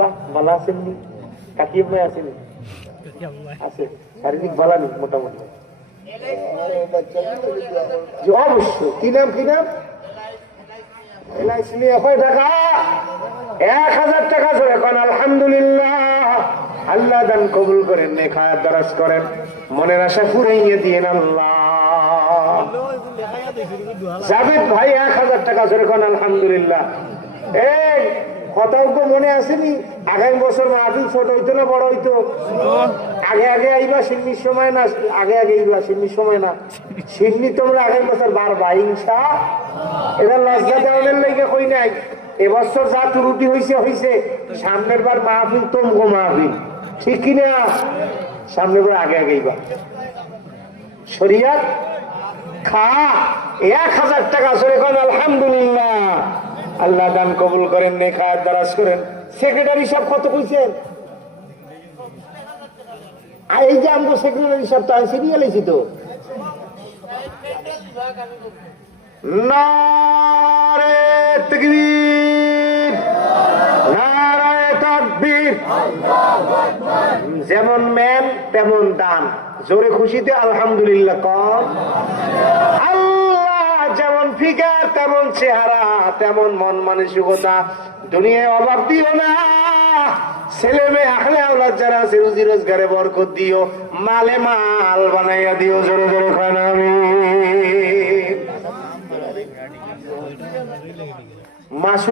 আব্বা ভালো আছেননি? কাকিম ভাই আছেনি? আছে, শারীরিক ভালো নেই মোটামুটি? অবশ্যই। কি নাম কি নাম? LIC নিয়ে কয় টাকা? 1000 টাকা ধরে এখন আলহামদুলিল্লাহ। আল্লাহ দান কবুল করেন, নেক হায়াত দারাজ করেন, মনের আশা ফুরাইয়ে দিয়েন আল্লাহ। জাবেদ ভাই 1000 টাকা ধরে এখন আলহামদুলিল্লাহ। এই কথাও তো মনে আসেনি? আগামী বছর মাহফিল ছোট হইতো না বড় হইতো? আগে আগে আইবা, সিন্নির সময় না? আগে আগে আইবা, সিন্নির সময় না? সিন্নি তোমরা আগামী বছর বারবা ইনশা। এটা লজ্জা দেওয়ার লেগে কই নাই। এবছর যা ত্রুটি হয়েছে হয়েছে, সামনের বার মাহফিল তোমগো মাহফিল, ঠিক কিনা? সামনের বার আগে আগে আইবা। শরিয়াত খা 1000 টাকা ধরে এখন আলহামদুলিল্লাহ। আল্লাহ দান কবুল করেন, নেক হায়াত দারাজ করেন। সেক্রেটারি সাহেব কত কইছেন? এই যে আমগো সেক্রেটারি সাহেব তো সিরিয়াল আইছি তো। নারে তাকবীর, নারে তাকবীর। যেমন ম্যান তেমন দান, জোরে খুশিতে আলহামদুলিল্লাহ কম। আল্লাহ যেমন ফিগার তেমন চেহারা তেমন মন মানসিকতা, দুনিয়ায় অভাব দিও না। ছেলে মেয়ে আখলে আওলাদ যারা আছে রুজি রোজগারে বরকত দিও, মালে মাল বানাইয়া দিও। জোরে জোরে খান আমিন।